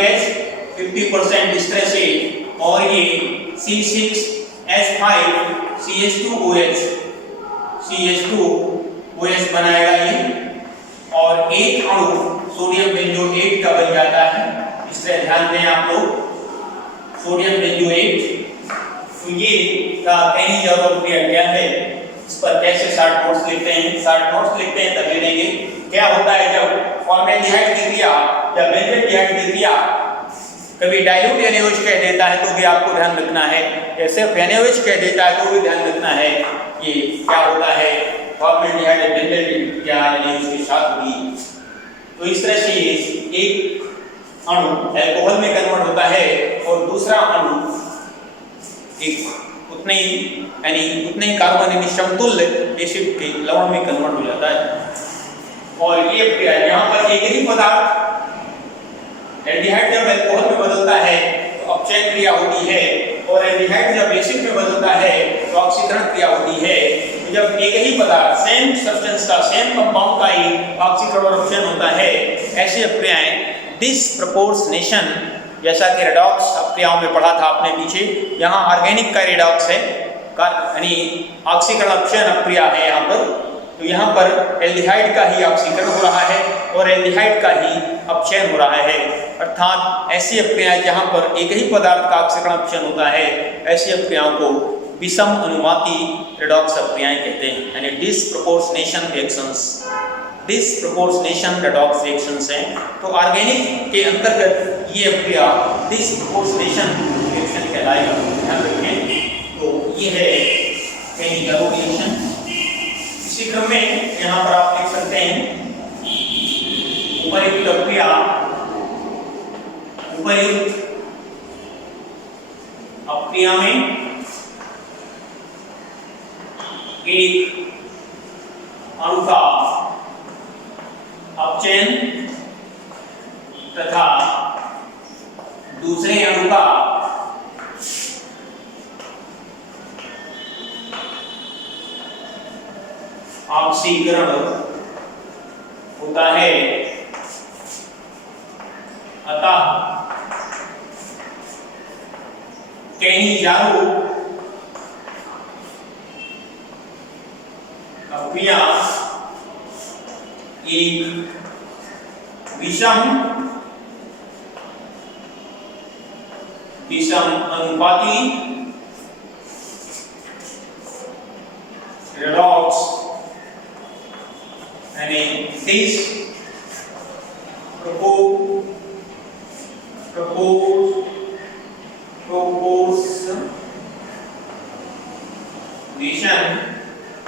C5H 50% इस तरह से, और ये C6H5CH2OH बनाएगा ये, और एक अणु सोडियम बेंजोएट का बन जाता है। इस तरह ध्यान दें आप लोग, सोडियम बेंजोएट। तो ये का कैनिजारो क्रिया क्या है, इस पर कैसे शॉर्ट नोट्स लिखते हैं, शॉर्ट नोट्स लिखते हैं तभी लेंगे। क्या होता है जब फॉर्मेल्डिहाइड की क्रिया या बेंजोएट की क्रिया कभी डाइल्यूट NaOH कह देता है तो भी आपको ध्यान रखना है, या सिर्फ NaOH कह देता है तो भी ध्यान रखना है कि क्या होता है फॉर्मेल्डिहाइड बेंजोएट क्या NaOH के साथ होगी। तो इस तरह से एक अणु अल्कोहल में कन्वर्ट होता है और दूसरा अणु एक उतने ही कार्बन यानी समतुल्य एसिड के लवण में कन्वर्ट हो जाता है। और ये क्रिया यहाँ पर एक ही पदार्थ एल्डिहाइड जब अल्कोहल में बदलता है तो अपचयन क्रिया होती है, और एल्डिहाइड जब एसिड में बदलता है तो ऑक्सीकरण क्रिया होती है। तो जब एक ही पदार्थ सेम सब्सटेंस का सेम कंपाउंड का ही ऑक्सीकरण और अपचयन होता है, ऐसी क्रियाएं डिसप्रपोर्शनेशन, जैसा कि रेडॉक्स क्रियाओं में पढ़ा था आपने पीछे, यहाँ ऑर्गेनिक का रेडॉक्स है, यानी ऑक्सीकरण अपचयन क्रिया है यहाँ पर। तो यहाँ पर एल्डिहाइड का ही ऑक्सीकरण हो रहा है और एल्डिहाइड का ही अपचयन हो रहा है, अर्थात ऐसी अपक्रियाएं जहाँ पर एक ही पदार्थ का ऑक्सीकरण अपचयन होता है, ऐसी अपक्रियाओं को विषम अनुपाती रेडॉक्स अपक्रियाएं कहते हैं, यानी disproportionation reactions. Disproportionation redox reactions हैं। तो ऑर्गेनिक के अंतर्गत ये अपक्रिया डिसप्रपोर्शनेशन रिएक्शन कहलाएगा, ध्यान रखें। तो ये है कैनिजारो रिएक्शन। इसी क्रम में यहाँ पर आप देख सकते हैं उपर्युक्त अपक्रिया, उपर्युक्त अपक्रिया में एक अणु का अपचयन तथा दूसरे अणु का ऑक्सीकरण होता है। अतः कैनिजारो अपक्रिया एक विषम अनुपाती रेडॉक्स यानी डिसप्रपोर्शनेशन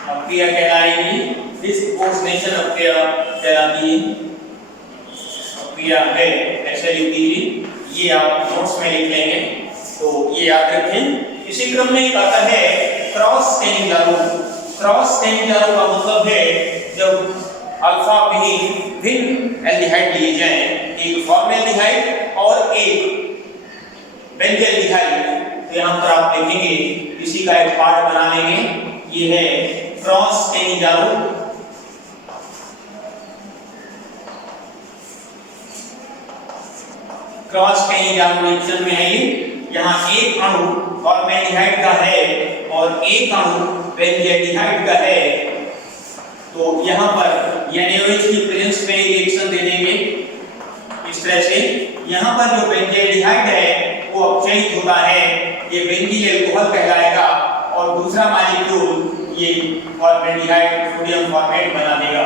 अपक्रिया कहलाएगी। डिसप्रपोर्शनेशन अपक्रिया कहलाती है, अपक्रिया है, ऐसे लिख दीजिए, ये आप नोट्स में लिख लेंगे तो ये याद रखें। इसी क्रम में एक आता है क्रॉस कैनिजारो। क्रॉस कैनिजारो का मतलब है जब अल्फा भिन्न एल्डिहाइड लिए जाएं, एक फॉर्मेल्डिहाइड और एक बेंजल्डिहाइड। तो यहाँ पर आप देखेंगे इसी का एक पार्ट बना लेंगे, ये है cross Cannizzaro. Cross Cannizzaro reaction में है ये, यहाँ एक अणु फॉर्मेल्डिहाइड का है और एक अणु बेंजल्डिहाइड का है। तो यहाँ पर NaOH की प्रेजेंस में रिएक्शन दे देंगे इस तरह से। यहाँ पर जो बेंजल्डिहाइड है वो अपचयित होता है, ये बेंजील अल्कोहल कहलाएगा, और दूसरा मॉलिक्यूल ये फॉर्मेल्डिहाइड सोडियम फॉर्मेट बना देगा।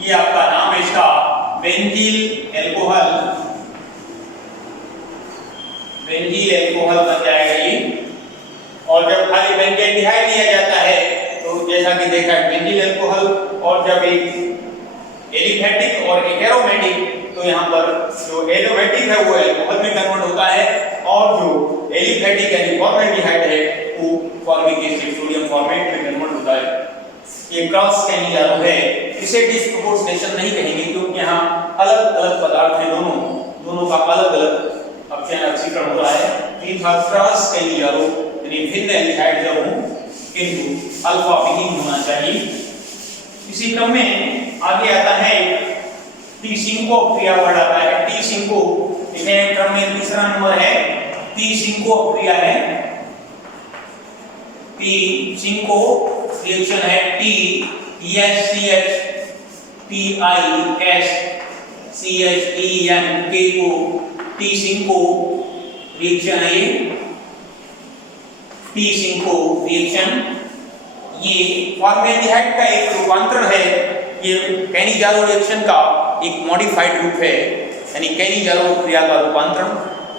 ये आपका नाम है इसका बेंजील अल्कोहल बन जाएगा ये। और जब खाली बेंजल्डिहाइड लिया जाता है तो जैसा कि देखा बेंजील अल्कोहल, और जब एक एलिफेटिक और एक एरोमेटिक, तो यहाँ पर जो एरोमेटिक है वो अल्कोहल में कन्वर्ट होता है, और जो एलिफेटिक यानी फॉर्मेल्डिहाइड है वो फॉर्मिक एसिड सोडियम फॉर्मेट में कन्वर्ट होता है। ये क्रॉस कैनिजारो है। इसे डिसप्रपोर्शनेशन नहीं कहेंगे क्योंकि यहाँ अलग अलग पदार्थ हैं, दोनों का अलग अलग अपचयन ऑक्सीकरण हो रहा है। ये था क्रॉस कैनिजारो, यानी भिन्न एल्डिहाइड जब हो किंतु अल्फा विहीन होना चाहिए। इसी क्रम में आगे आता है टी सिंको क्रिया वर्ड आता है। टी सिंको एक 6 क्रम में तीसरा नंबर है पी सिंको अभिक्रिया है। पी सिंको रिएक्शन है TESCH TISCHEN को टी सिंको रिएक्शन है। ये टी सिंको रिएक्शन ये फॉर्मेल्डिहाइड का एक रूपांतरण है। ये कैनिजारो रिएक्शन का एक मॉडिफाइड रूप है, यानी कैनिजारो क्रिया का रूपांतरण।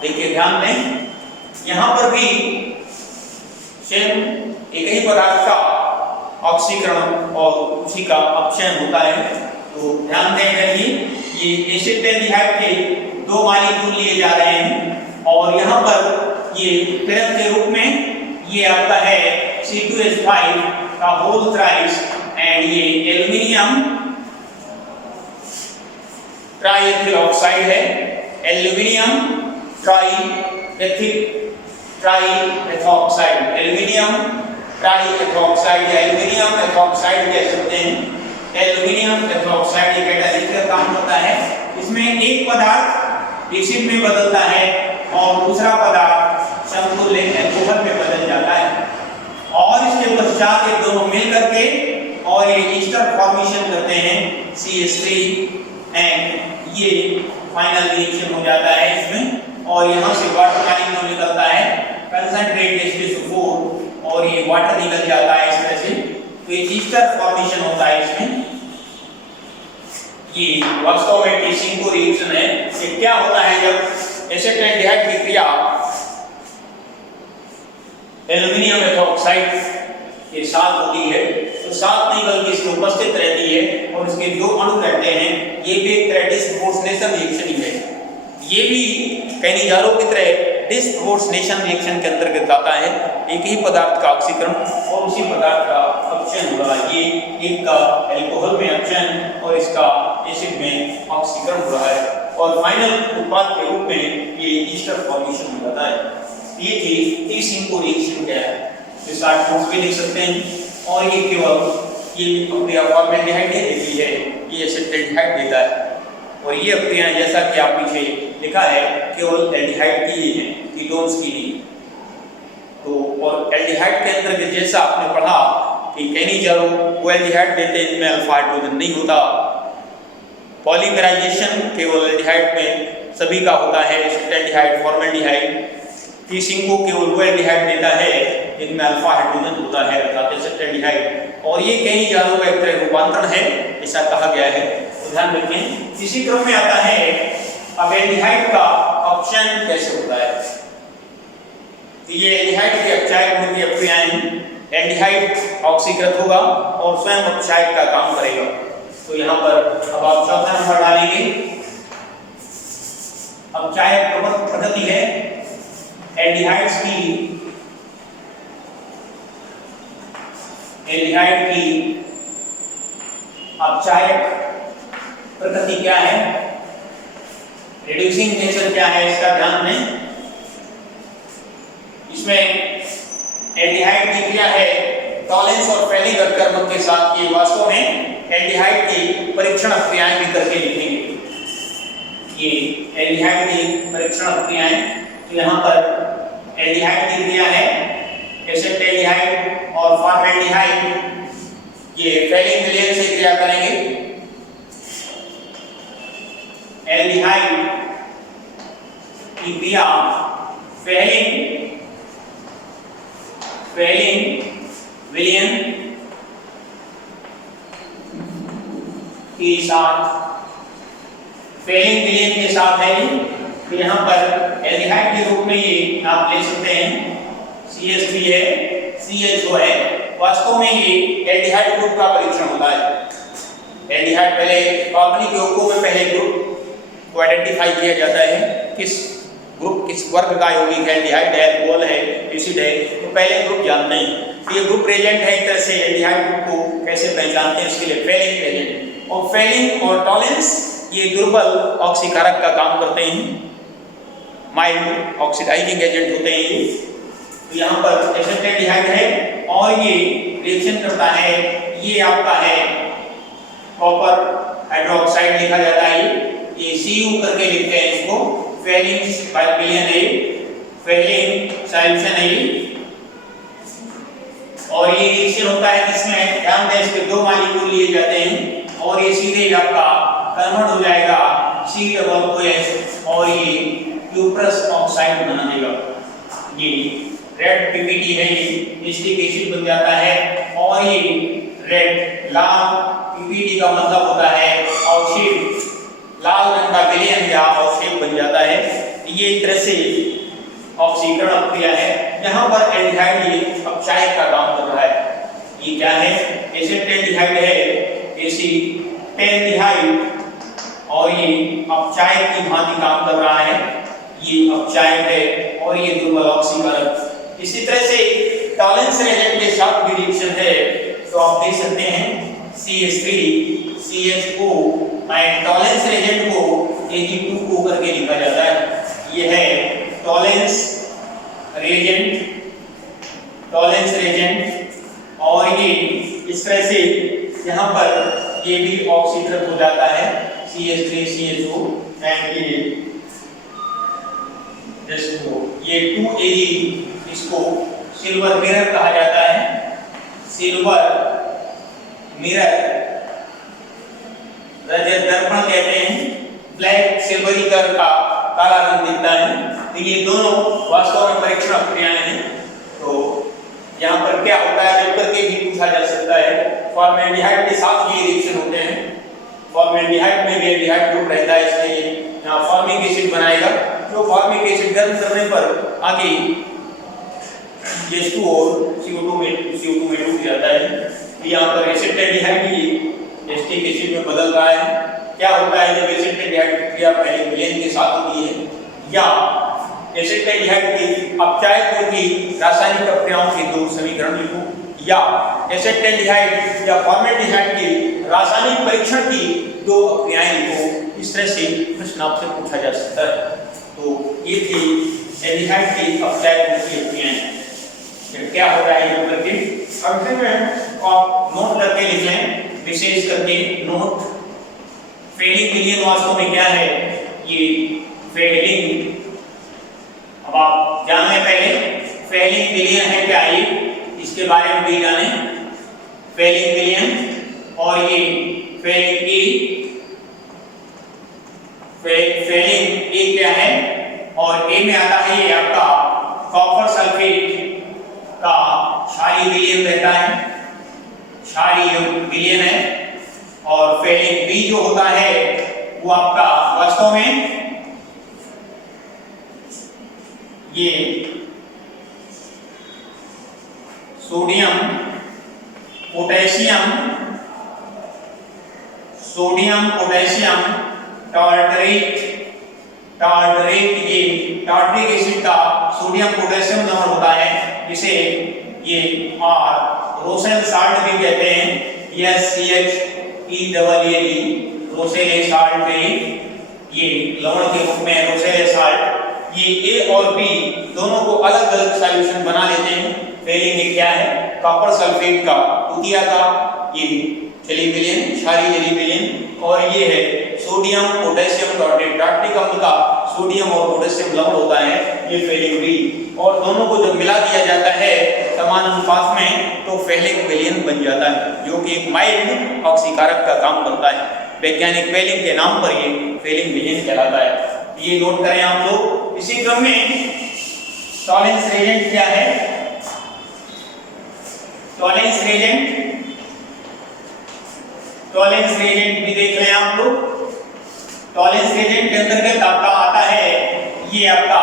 देखिए ध्यान दें, यहाँ पर भी सेम एक ही पदार्थ का ऑक्सीकरण और उसी का अपचयन होता है। तो ध्यान दें, ये एसिटाल्डिहाइड के 2 मॉलिक्यूल लिए जा रहे हैं और यहाँ पर ये प्रेरक के रूप में ये आपका है C2H5 का होल थ्राइस एंड ये एल्युमिनियम ट्राइएथिल ऑक्साइड है। एल्युमिनियम ट्राइएथॉक्साइड, एल्युमिनियम ट्राइएथॉक्साइड या एल्युमिनियम एथॉक्साइड कह सकते हैं। एल्युमिनियम एथॉक्साइड ये कैटालिस्ट का काम करता है। इसमें एक पदार्थ एसिड में बदलता है और दूसरा पदार्थ समतुल्य अल्कोहल में बदल जाता है और इसके पश्चात ये दोनों मिल करके और ये ईस्टर फॉर्मेशन करते हैं CH3 एंड ये फाइनल रिएक्शन हो जाता है इसमें और यहाँ से वाटर मॉलिक्यूल निकलता है कंसंट्रेट H2SO4 और ये वाटर निकल जाता है इस तरह से। तो ये ईस्टर फॉर्मेशन होता है इसमें। ये वास्तव में टी सिंको रिएक्शन है। ये क्या होता है जब एसिटाल्डिहाइड की क्रिया एल्युमिनियम एथॉक्साइड के साथ होती है तो साथ नहीं बल्कि इसमें उपस्थित रहती है और इसके जो अणु रहते हैं ये भी एक तरह डिसप्रोपोर्शनेशन रिएक्शन ही है। ये भी कैनिजारो की तरह डिसप्रोपोर्शनेशन रिएक्शन के अंतर्गत आता है। एक ही पदार्थ का ऑक्सीकरण और उसी पदार्थ का अपचयन हो रहा है। ये एक का अल्कोहल में अपचयन और इसका एसिड में ऑक्सीकरण हो रहा है और फाइनल उत्पाद के रूप में ये ईस्टर फॉर्मेशन हो जाता है। ये थी टी सिंको रिएक्शन क्या है, इस शॉर्ट नोट्स भी लिख सकते हैं। और ये केवल ये अभिक्रिया फॉर्मेल्डिहाइड देती है, ये एसिटाल्डिहाइड देता है और ये अभिक्रियाएं जैसा कि आप पीछे लिखा है केवल एल्डिहाइड की ही है, कीटोन्स की नहीं। तो और एल्डिहाइड के अंदर जैसा आपने पढ़ा कि कैनिजारो वो एल्डिहाइड देते हैं, इनमें अल्फा हाइड्रोजन नहीं होता। पॉलीमराइजेशन केवल एल्डिहाइड में सभी का होता है, एसिटाल्डिहाइड फॉर्मेल्डिहाइड। टी सिंको केवल वो एल्डिहाइड देता है इनमें अल्फा हाइड्रोजन होता है अर्थात एसिटाल्डिहाइड। और ये कैनिजारो का एक तरह रूपांतरण है ऐसा कहा गया है, तो ध्यान रखें। इसी क्रम में आता है अब एल्डिहाइड का अपचयन कैसे होता है। तो ये एल्डिहाइड के अपचायक गुण की अभिक्रियाएं, एल्डिहाइड ऑक्सीकृत होगा और स्वयं अपचायक का काम करेगा। तो यहाँ पर अब आप चौथा नंबर डालेंगे। अपचायक पद्धति है एल्डिहाइड की अपचायक प्रकृति क्या है, रिड्यूसिंग नेचर क्या है, इसका ध्यान दें। इसमें एल्डिहाइड की क्रिया है टॉलेंस और फेलिंग कर्मक के साथ। ये वास्तव में एल्डिहाइड की परीक्षण क्रियाएं भी करके लिखेंगे। ये एल्डिहाइड की परीक्षण क्रियाएं, तो यहाँ पर एल्डिहाइड की क्रिया है एसिटाल्डिहाइड और फॉर्मेल्डिहाइड ये फेलिंग विलयन से क्रिया करेंगे। एल्डिहाइड की क्रिया फेलिंग विलयन के साथ, फेलिंग विलयन के साथ है। तो यहाँ पर एल्डिहाइड के रूप में ये आप ले सकते हैं CH3 है, CHO है। वास्तव में ये एल्डिहाइड ग्रुप का परीक्षण होता है। एल्डिहाइड पहले कार्बनिक यौगिकों में पहले ग्रुप को आइडेंटिफाई किया जाता है, किस ग्रुप किस वर्ग का यौगिक है, एल्डिहाइड है, अल्कोहल है, एसिड है, तो पहले ग्रुप जानते हैं। ये ग्रुप प्रेजेंट है, एक तरह से एल्डिहाइड ग्रुप को कैसे पहचानते हैं इसके लिए फेलिंग प्रेजेंट। और फेलिंग और टॉलेंस ये दुर्बल ऑक्सीकारक का काम करते हैं, माइल्ड ऑक्सीडाइजिंग एजेंट होते हैं ये। तो यहाँ पर एसिटाल्डिहाइड है और ये रिएक्शन करता है, ये आपका है कॉपर हाइड्रोक्साइड लिखा जाता है, ये Cu करके लिखते हैं इसको। फेलिंग बिलियन ए, फेलिंग सॉल्यूशन ए। और ये रिएक्शन होता है किसमें, ध्यान दें इसके दो मॉलिक्यूल लिए जाते हैं और ये सीधे आपका कन्वर्ट हो जाएगा C++ और ये क्यूप्रस ऑक्साइड बना देगा। ये रेड पीपीटी है, ये एसिटिक एसिड बन जाता है और ये रेड लाल पीपीटी का मतलब होता है अवशेष, लाल रंग का विलयन या अवशेष बन जाता है। ये एक तरह से ऑक्सीकरण प्रक्रिया है। यहाँ पर एल्डिहाइड ये अपचायक का काम कर रहा है। ये क्या है, एसिटेल्डिहाइड है, एसिटेल्डिहाइड, और ये अपचायक की भांति काम कर रहा है। ये अपचायक है और ये दुर्बल ऑक्सीकरण। इसी तरह से टॉलेंस रिएजेंट के साथ भी रिएक्शन है, तो आप देख सकते हैं CH3 CH2 and Tollens reagent को Ag2O करके लिखा जाता है। ये है टॉलेंस रिएजेंट, टॉलेंस रिएजेंट, और ये इस तरह से यहाँ पर ये भी ऑक्सीकृत हो जाता है CH3 CH2 एंड ये 2Ag, इसको सिल्वर मिरर कहा जाता है। सिल्वर मिरर, रजत दर्पण कहते हैं, ब्लैक सिल्वरी कलर का काला रंग दिखता है। तो ये दोनों वास्तव में परीक्षण प्रक्रियाएं हैं। तो यहाँ पर क्या होता है जब करके भी पूछा जा सकता है। फॉर्मेल्डिहाइड के साथ भी रिएक्शन होते हैं। फॉर्मेल्डिहाइड में भी एल्डिहाइड ग्रुप रहता है, इसलिए यहाँ फॉर्मिक एसिड बनाएगा, जो फॉर्मिक एसिड गर्म करने पर आगे H2 और CO2 में डूब जाता है। यहाँ पर एसिटेल्डिहाइड भी एसिटिक एसिड में बदल रहा है। क्या होता है जब एसिटेल्डिहाइड प्रक्रिया पहले विलयन के साथ होती है या एसिटेल्डिहाइड की अपचायक गुण की रासायनिक प्रक्रियाओं के दो समीकरण लिखो, या एसिटेल्डिहाइड या फॉर्मेल्डिहाइड की रासायनिक परीक्षण की दो प्रक्रियाएं लिखो। इस तरह से प्रश्न आपसे पूछा जा सकता है। तो ये थी एल्डिहाइड की अपचायक गुण की प्रक्रियाएं। क्या हो रहा है ये करके अब में आप नोट करके लिखें, विशेष करके नोट। फेलिंग विलयन वास्तव में क्या है, ये फेलिंग, अब आप जान लें पहले फेलिंग विलयन है क्या, ये इसके बारे में भी जाने। फेलिंग विलयन और ये फेलिंग ए क्या है, और ए में आता है ये आपका कॉपर सल्फेट का क्षारीय विलयन रहता है, क्षारीय विलयन है। और फेलिंग बी जो होता है वो आपका वास्तव में ये सोडियम पोटेशियम टार्टरेट, ये टार्टरिक एसिड का सोडियम पोटेशियम लवण होता है, जिसे ये रोसेल साल्ट भी कहते हैं। CHEAAD रोसेल साल्ट है, ये लवण के रूप में रोसेल साल्ट। ये ए और बी दोनों को अलग अलग सॉल्यूशन बना लेते हैं। फेलिंग क्या है, कॉपर सल्फेट का द्वितीय का ये जली विलयन, क्षारीय जली विलयन, और ये है सोडियम पोटेशियम टार्टरेट, टार्टरिक अम्ल का सोडियम और पोटेशियम लवण होता है, ये फेलिंग बी। और दोनों को जब मिला दिया जाता है समान अनुपात में तो फेलिंग विलयन बन जाता है, जो कि एक माइल्ड ऑक्सीकारक का काम करता है। वैज्ञानिक फेलिंग के नाम पर ये फेलिंग विलयन कहलाता है। ये नोट करें आप लोग। इसी क्रम में टॉलेंस रिएजेंट क्या है, टॉलेंस रिएजेंट भी देख लें आप लोग। टॉलेंस रिएजेंट के अंतर्गत आपका आता है ये आपका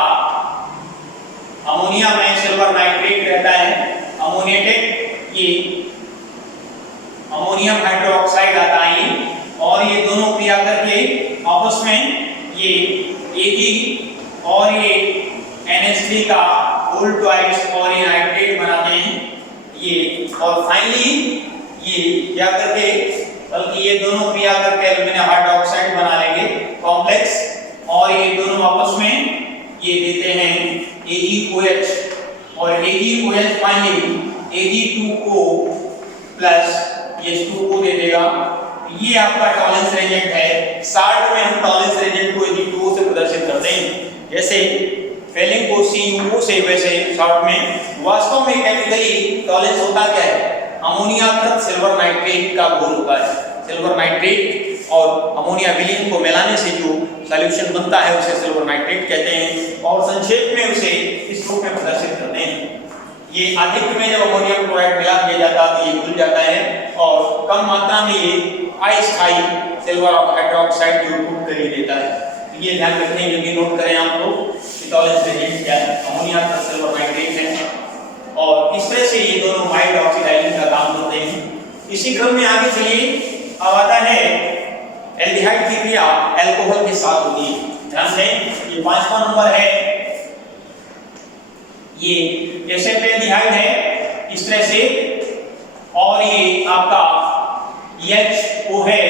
अमोनिया में सिल्वर नाइट्रेट रहता है, अमोनिएटेड, ये अमोनियम हाइड्रोक्साइड आता है, और ये दोनों क्रिया करके आपस में ये Ag और ये NH3 का गोल्ड ट्वाइस और ये नाइट्रेट बनाते हैं ये, और फाइनली ये क्या करके, बल्कि ये दोनों क्रिया करके एल्युमिनियम हाइड्रोक्साइड बना लेंगे कॉम्प्लेक्स, और ये दोनों आपस में ये देते हैं AgOH, और AgOH finally Ag2O plus H2O दे देगा। ये आपका टॉलेंस रिएजेंट है। साल्ट में हम टॉलेंस रिएजेंट को Ag2O से प्रदर्शित करते हैं। जैसे स्पेलिंग को CuO से वैसे शॉर्ट में। वास्तव में केमिकली टॉलेंस होता क्या है? अमोनिया कृत सिल्वर नाइट्रेट का घोल होता है। सिल्वर नाइट्रेट और अमोनिया विलीन को मिलाने से जो सॉल्यूशन बनता है उसे सिल्वर नाइट्रेट कहते हैं और संक्षेप में उसे इस रूप में प्रदर्शित करते हैं। ये अधिक में जब अमोनियम क्लोराइड मिला दिया जाता है तो ये घुल जाता है और कम मात्रा में ये अस्थायी सिल्वर हाइड्रोक्साइड जो टूट कर देता है। ये ध्यान रखने योग्य नोट करें आप लोग कि टॉलेंस एजेंट क्या है? अमोनिया का सिल्वर नाइट्रेट है और इस तरह से ये दोनों माइल्ड ऑक्सीडाइजिंग का काम करते हैं। इसी क्रम में आगे चलिए, अब आता है एल्डिहाइड की क्रिया अल्कोहल के साथ होती है। ध्यान दें, ये 5वां नंबर है, ये एसेटल्डिहाइड है इस तरह से और ये आपका HO है,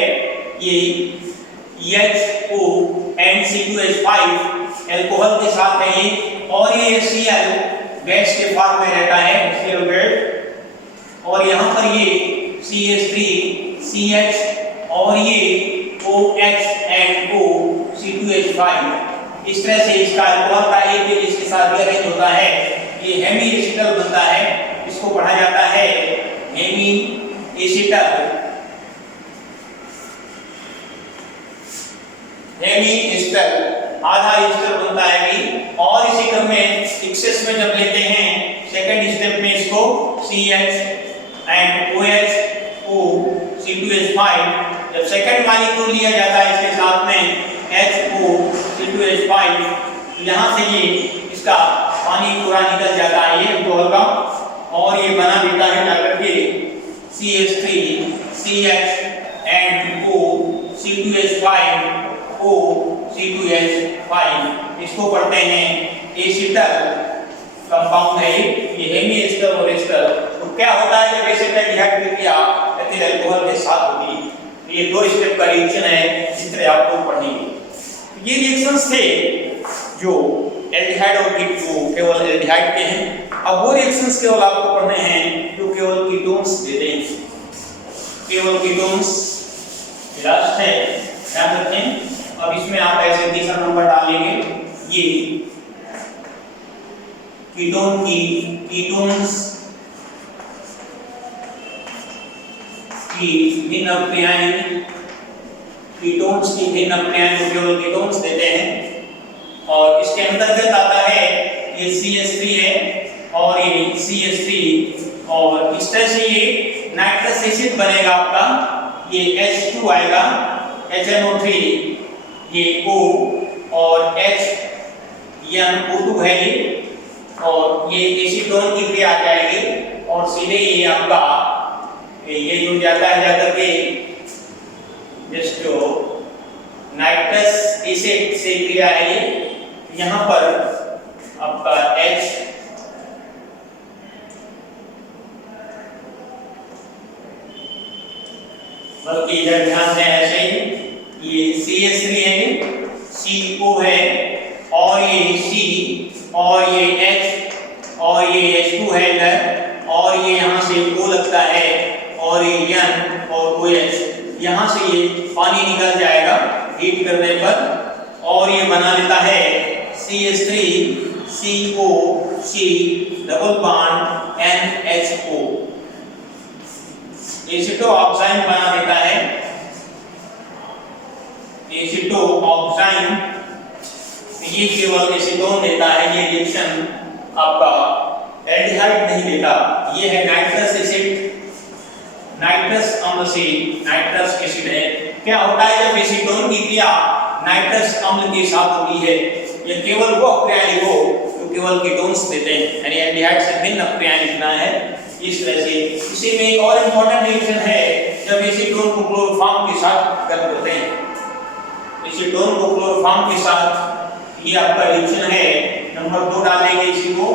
ये HO and C2H5 अल्कोहल के साथ है ये और ये Cl गैस के फॉर्म में रहता है Cl गैस और यहाँ पर ये CH3CH और ये OH and O C2H5 इस तरह से इसका अल्कोहल का एक पेज इसके साथ रिएरेंज होता है, ये हेमी एसिटल बनता है। इसको पढ़ा जाता है हेमी एसिटल, हेमी एसिटल आधा एसिटल बनता है भी और इसी क्रम में एक्सेस में जब लेते हैं सेकंड स्टेप में इसको CH and OH O C2H5 जब सेकंड मॉलिक्यूल लिया जाता है इसके साथ में HO C2H5 तो यहाँ से ये इसका पानी पूरा निकल जाता है ये अल्कोहल का और ये बना देता है जाकर के CH3 CH and O C2H5 O C2H5 इसको पढ़ते हैं एसिटल कंपाउंड है ये हेमी एसिटल और एसिटल। तो क्या होता है जब एसिटल्डिहाइड की क्रिया एथिल अल्कोहल के साथ होती है? ये दो स्टेप का रिएक्शन है जिस तरह आपको पढ़ेंगे। ये रिएक्शंस थे जो एल्डिहाइड और जो केवल एल्डिहाइड के हैं। अब वो रिएक्शंस केवल आपको पढ़ने हैं जो केवल कीटोन्स देते हैं, केवल कीटोन्स लास्ट है, ध्यान रखें। अब इसमें आप ऐसे तीसरा नंबर डालेंगे, ये कीटोन की कीटोन्स की भिन्न अभिक्रियाएं, कीटोन्स की भिन्न अभिक्रियाएं जो केवल कीटोन्स देते हैं और इसके अंतर्गत आता है ये CH3 है और ये CH3 और इस तरह से ये नाइट्रस एसिड बनेगा आपका, ये H2 आएगा HNO3 ये O और HNO2 है ये और ये एसीटोन की क्रिया आ जाएगी और सीधे ये आपका ये जुड़ जाता है जाकर के जो नाइट्रस एसिड से क्रिया है ये यहाँ पर आपका H बल्कि इधर ध्यान दें ऐसे ही ये CH3 है, CO है और ये C और ये H और ये H2 है इधर और ये यहाँ से O लगता है और ये N और OH यहाँ से ये पानी निकल जाएगा हीट करने पर और ये बना लेता है CH3 CO C double bond NHO एसिटो ऑक्साइन बना देता है, एसिटो ऑक्साइन ये केवल एसीटोन देता है, ये रिएक्शन आपका एल्डिहाइड नहीं देता। ये है नाइट्रस एसिड, नाइट्रस अम्ल से नाइट्रस एसिड है। क्या होता है जब एसीटोन की क्रिया नाइट्रस अम्ल के साथ होती है? ये केवल वो अभिक्रियाएं लिखो जो केवल कीटोन्स देते हैं, यानी एल्डिहाइड से भिन्न अभिक्रियाएं लिखना है इस तरह से। इसी में एक और इंपॉर्टेंट रिएक्शन है जब एसीटोन को क्लोरोफॉर्म के साथ गर्म करते हैं, एसीटोन को क्लोरोफॉर्म के साथ, ये आपका रिएक्शन है नंबर 2 डालेंगे इसी को,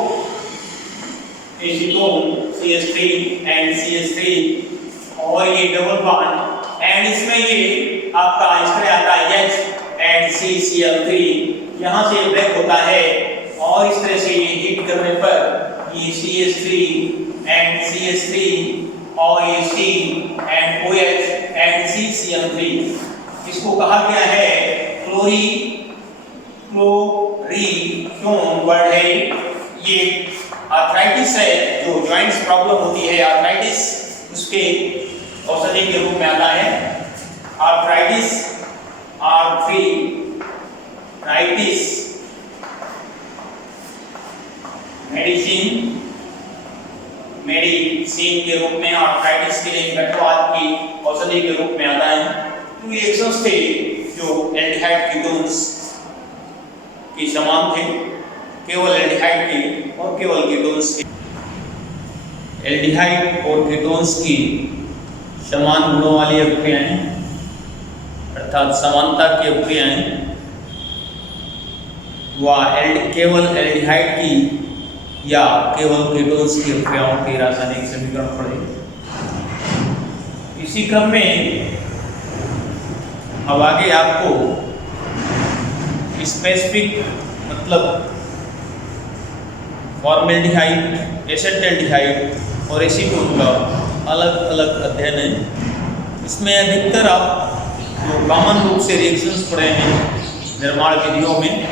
एसीटोन CH3 एंड CH3 और ये डबल बॉन्ड एंड इसमें ये आपका इस तरह आता है H एंड CCl3 यहाँ से ब्रेक होता है और इस तरह से ये हीट करने पर ये CH3 एंड CH3 और ये C and OH and CCl3 इसको कहा गया है क्लोरीन क्यों वर्ड है ये? आर्थराइटिस है, जो जॉइंट्स प्रॉब्लम होती है आर्थराइटिस, उसके औषधि के रूप में आता है। आर्थराइटिस, आर्थराइटिस मेडिसिन के रूप में आर्थराइटिस के लिए कटवाद की औषधि के रूप में आता है। तो रिएक्शंस थे जो एल्डिहाइड कीटोन्स के समान थे, केवल एल्डिहाइड के और केवल कीटोन्स के। एल्डिहाइड और कीटोन्स की समान गुणों वाली अभिक्रियाएं अर्थात समानता की अभिक्रियाएं व केवल एल्डिहाइड की या केवल कीटोन्स की अभिक्रियाओं के रासायनिक समीकरण पढ़े। इसी क्रम में अब आगे आपको स्पेसिफिक मतलब फॉर्मेल्डिहाइड, एसेटल्डिहाइड और एसीटोन का अलग अलग अध्ययन है। इसमें अधिकतर आप जो कॉमन रूप से रिएक्शंस पढ़े हैं निर्माण विधियों में,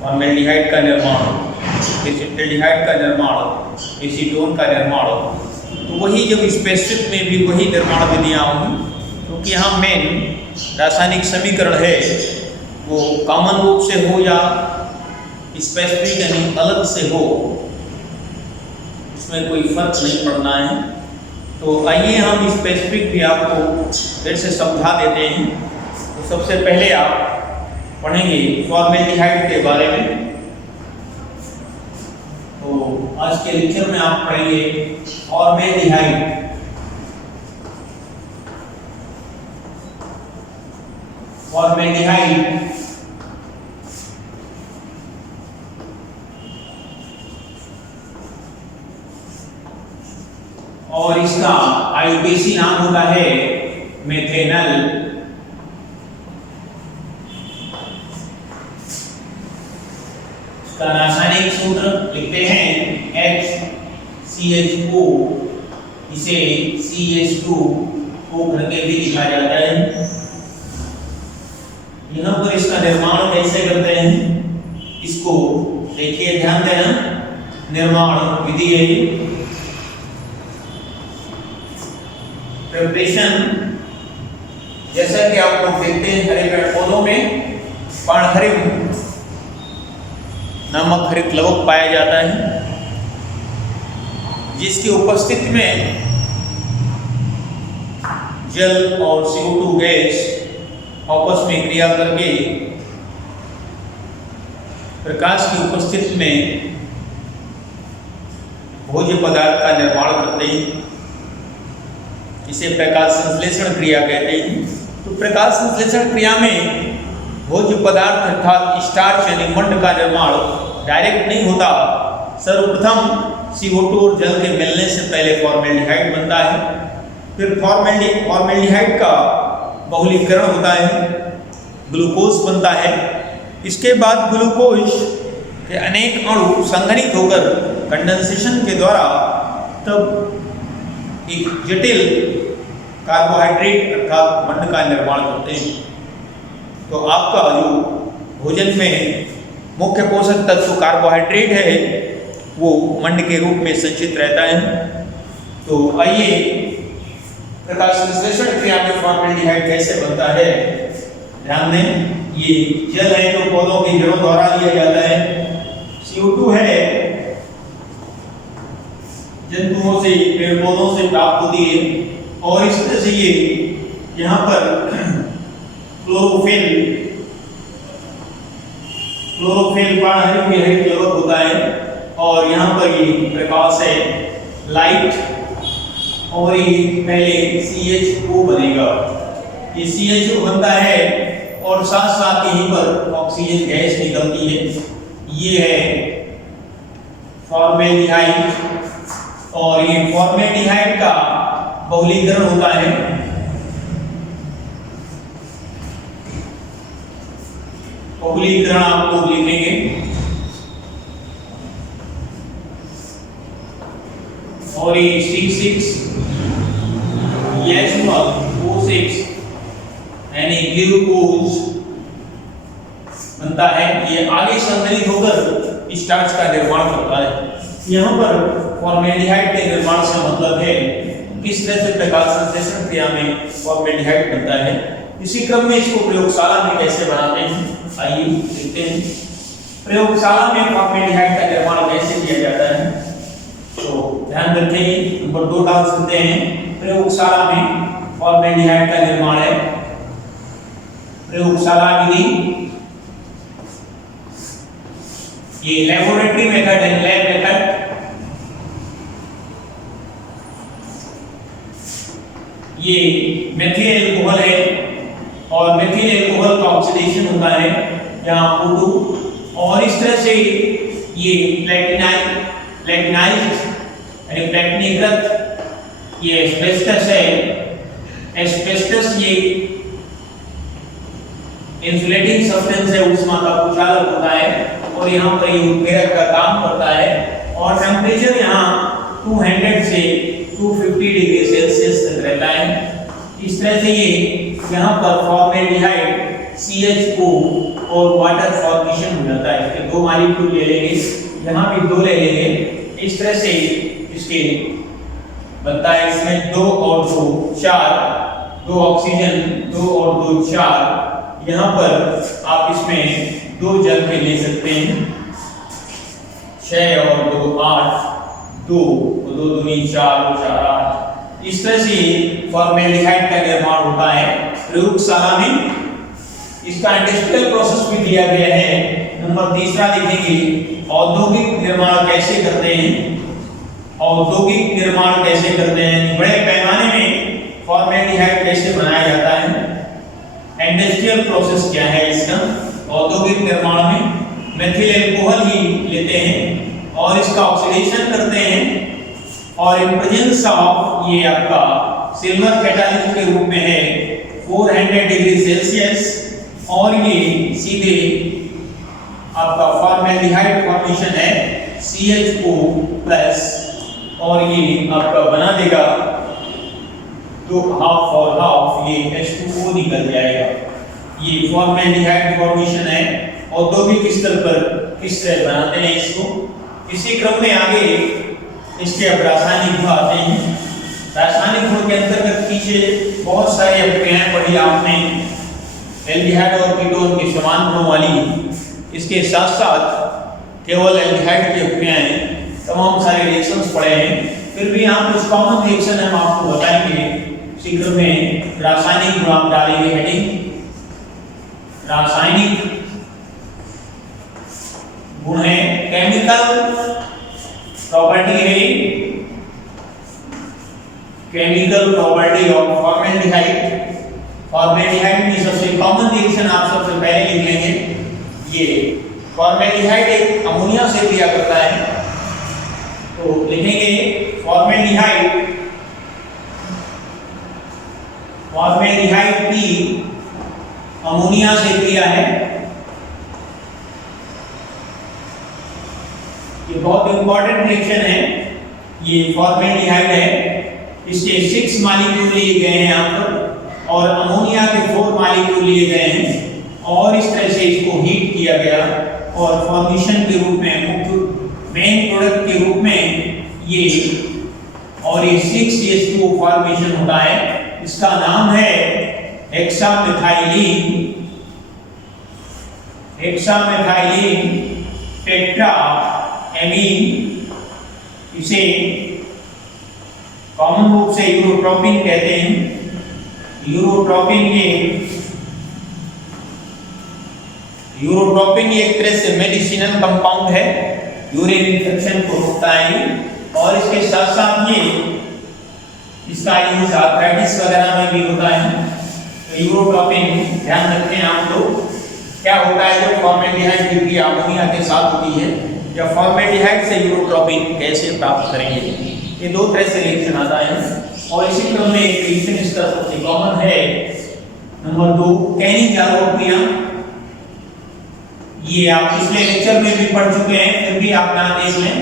फॉर्मेल्डिहाइड का निर्माण, एसेटल्डिहाइड का निर्माण, एसीटोन का निर्माण, तो वही जब स्पेसिफिक में भी वही निर्माण विधियाँ होंगी, क्योंकि यहाँ मेन रासायनिक समीकरण है वो कॉमन रूप से हो या स्पेसिफिक यानी अलग से हो, इसमें कोई फर्क नहीं पड़ना है। तो आइए हम स्पेसिफिक भी आपको फिर से समझा देते हैं। तो सबसे पहले आप पढ़ेंगे फॉर्मेल्डिहाइड के बारे में। तो आज के लेक्चर में आप पढ़ेंगे फॉर्मेल्डिहाइड। फॉर्मेल्डिहाइड और इसका आईयूपीएसी नाम होता है मेथेनल। इसका रासायनिक सूत्र लिखते हैं HCHO, इसे CH2O करके भी लिखा जाता है। यहाँ पर इसका निर्माण कैसे करते हैं इसको देखिए, ध्यान देना। निर्माण विधि है प्रिपरेशन, जैसा कि आप लोग देखते हैं हरे पेड़ पौधों में पर्णहरित नामक हरित लवक पाया जाता है, जिसकी उपस्थिति में जल और CO2 गैस आपस में क्रिया करके प्रकाश की उपस्थिति में भोज्य पदार्थ का निर्माण करते हैं। इसे प्रकाश संश्लेषण क्रिया कहते हैं। तो प्रकाश संश्लेषण क्रिया में भोज्य पदार्थ अर्थात स्टार्च यानी मंड का निर्माण डायरेक्ट नहीं होता। सर्वप्रथम CO2 और जल के मिलने से पहले फॉर्मेल्डिहाइड बनता है, फिर फॉर्मेल्डिहाइड का बहुलीकरण होता है, ग्लूकोज बनता है। इसके बाद ग्लूकोज के अनेक अणु संघनित होकर कंडेंसेशन के द्वारा तब एक जटिल कार्बोहाइड्रेट अर्थात मंड का निर्माण करते हैं। तो आपका जो भोजन में मुख्य पोषक तत्व कार्बोहाइड्रेट है वो मंड के रूप में संचित रहता है। तो आइए प्रकाश संश्लेषण क्रिया में फॉर्मेल्डिहाइड कैसे बनता है ध्यान दें। ये जल है जो पौधों की जड़ों द्वारा लिया जाता है, CO2 है जंतुओं से पेड़ पौधों से प्राप्त होती है, और इस तरह से ये यहाँ पर क्लोरोफिल हरित लवक होता है, और यहाँ पर ये प्रकाश है लाइट, और ये पहले CH2 बनेगा। ये CH2 बनता है और साथ साथ यहीं पर ऑक्सीजन गैस निकलती है। ये है फॉर्मेल्डिहाइड, और ये फॉर्मेल्डिहाइड का बहुलीकरण होता है। बहुलीकरण आप लोग लिखेंगे, और ये C6H12O6 यानी ग्लूकोज बनता है। ये ये आगे संग्रहित होकर स्टार्च का निर्माण करता है। यहाँ पर फॉर्मेल्डिहाइड के निर्माण से मतलब है किस तरह से प्रकाश संश्लेषण क्रिया में फॉर्मेल्डिहाइड बनता है। इसी क्रम में इसको प्रयोगशाला में कैसे बनाते हैं, आइए देखते हैं। प्रयोगशाला में फॉर्मेल्डिहाइड का निर्माण कैसे किया जाता है, तो ध्यान रखें नंबर 2 डाल सकते हैं। प्रयोगशाला में फॉर्मेल्डिहाइड का निर्माण है। प्रयोगशाला विधि ये लैबोरेटरी मेथड है, लैब मेथड। ये मेथिल एल्कोहल है और मेथिल एल्कोहल का ऑक्सीडेशन होता है यहाँ O2 और इस तरह से ये प्लैटिनाइज्ड यानी प्लैटिनीकृत ये एस्बेस्टस है। एस्बेस्टस ये इंसुलेटिंग सब्सटेंस है, ऊष्मा का कुचालक होता है और यहाँ पर ये उत्प्रेरक का काम करता है और टेम्परेचर यहाँ 200 से 250 डिग्री सेल्सियस तक रहता है। इस तरह से ये यहाँ पर फॉर्मेल्डिहाइड CHO और वाटर फॉर्मेशन हो जाता है। इसके 2 मॉलिक्यूल ले लेंगे, यहाँ भी 2 ले लेंगे। इस तरह से इसके बनता है, इसमें 2 और 2 4, 2 ऑक्सीजन 2 और 2 4। यहाँ पर आप इसमें 2 जल के ले सकते हैं, 6 और 2 8, 2 2 दूनी 4 4 8। इस तरह से फॉर्मेल्डिहाइड का निर्माण होता है प्रयोगशाला में। इसका इंडस्ट्रियल प्रोसेस भी दिया गया है। नंबर 3 देखेंगे, औद्योगिक निर्माण कैसे करते हैं। औद्योगिक निर्माण कैसे करते हैं, बड़े पैमाने में फॉर्मेल्डिहाइड कैसे बनाया जाता है, इंडस्ट्रियल प्रोसेस क्या है इसका। औद्योगिक निर्माण में मेथिल एल्कोहल ही लेते हैं और इसका ऑक्सीडेशन करते हैं और इन प्रेजेंस ऑफ ये आपका सिल्वर कैटालिस्ट के रूप में है 400 डिग्री सेल्सियस और ये सीधे आपका फॉर्मेल्डिहाइड फॉर्मेशन है CHO प्लस और ये आपका बना देगा 2 हाफ और हाफ, ये H2O निकल जाएगा। ये फॉर्मेल्डिहाइड फॉर्मेशन है। औद्योगिक स्तर पर किस तरह बनाते हैं इसको, इसी क्रम में आगे इसके अब रासायनिक गुण आते हैं। रासायनिक गुण के अंतर्गत पीछे बहुत सारी अभिक्रियाएं पढ़ी आपने, एल्डिहाइड और कीटोन के समान गुणों वाली। इसके साथ साथ केवल एल्डिहाइड की अभिक्रियाएं तमाम सारे रिएक्शंस पढ़े हैं। फिर भी यहाँ कुछ कॉमन रिएक्शन हम आपको बताएंगे। शीघ्र में रासायनिक गुण आप डालेंगे हेडिंग, रासायनिक गुण है। केमिकल प्रॉपर्टी है, chemical property of formaldehyde. Formaldehyde में सबसे कॉमन रिएक्शन आप सबसे पहले लिख लेंगे। ये फॉर्मेल्डिहाइड एक अमोनिया से क्रिया करता है, तो लिखेंगे फॉर्मेल्डिहाइड P अमोनिया से क्रिया है। ये बहुत इंपॉर्टेंट रिएक्शन है। ये फॉर्मेल्डिहाइड है, इसके 6 मॉलिक्यूल लिए गए हैं यहाँ पर और अमोनिया के 4 मॉलिक्यूल लिए गए हैं और इस तरह से इसको हीट किया गया और फॉर्मेशन के रूप में मेन प्रोडक्ट के रूप में ये और ये 6H2O फॉर्मेशन होता है। इसका नाम है हेक्सामेथाइलिन टेट्रा एमीन। इसे कॉमन रूप से यूरोट्रोपिन कहते हैं। यूरोट्रोपिन ये एक तरह से मेडिसिनल कंपाउंड है, यूरिन इन्फेक्शन को रोकता है और इसके साथ साथ ये इसका यूज आर्थराइटिस वगैरह में भी होता है। तो यूरोट्रोपिन ध्यान रखें आप लोग। क्या होता है जब फॉर्मेल्डिहाइड की क्रिया अमोनिया के साथ होती है या फॉर्मेल्डिहाइड से यूरोट्रोपिन कैसे प्राप्त करेंगे, ये 2 तरह से रिएक्शन आता है और इसी क्रम में एक रिएक्शन इसका सबसे कॉमन है नंबर 2 कैनी-जारो क्रिया। ये आप पिछले लेक्चर में भी पढ़ चुके हैं, फिर भी आप ना देख लें।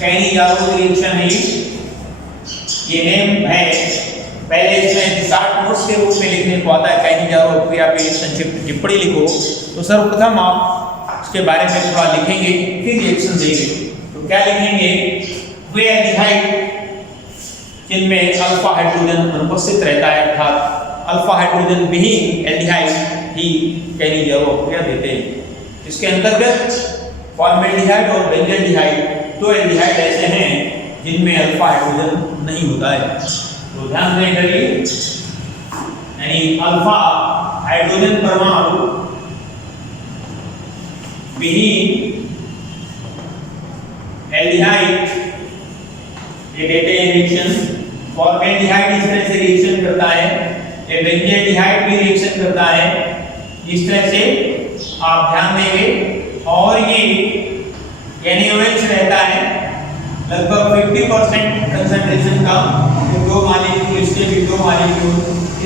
कैनी-जारो रिएक्शन है ये नेम है, पहले इसमें शॉर्ट नोट्स के रूप में लिखने को आता है। कैनी-जारो क्रिया पे संक्षिप्त टिप्पणी लिखो। तो सर्वप्रथम आप उसके बारे में थोड़ा लिखेंगे, फिर रिएक्शन देंगे। तो क्या लिखेंगे, वे एल्डिहाइड जिनमें अल्फा हाइड्रोजन अनुपस्थित रहता है, अर्थात अल्फा हाइड्रोजन विहीन एल्डिहाइड ही कैनी जैव अभिक्रिया देते हैं। इसके अंतर्गत फॉर्मेल्डिहाइड और बेंजल्डिहाइड दो एल्डिहाइड ऐसे हैं जिनमें अल्फा हाइड्रोजन नहीं होता है। तो ध्यान दें करिए, यानी अल्फा हाइड्रोजन परमाणु विहीन एल्डिहाइड ये देते हैं रिएक्शन। फॉर्मेल्डिहाइड इस तरह से रिएक्शन करता है, ये बेंजल्डिहाइड भी रिएक्शन करता है, इस तरह से आप ध्यान देंगे। और ये NaOH रहता है लगभग 50% कंसंट्रेशन का, तो दो मॉलिक्यूल, इसके भी दो मॉलिक्यूल,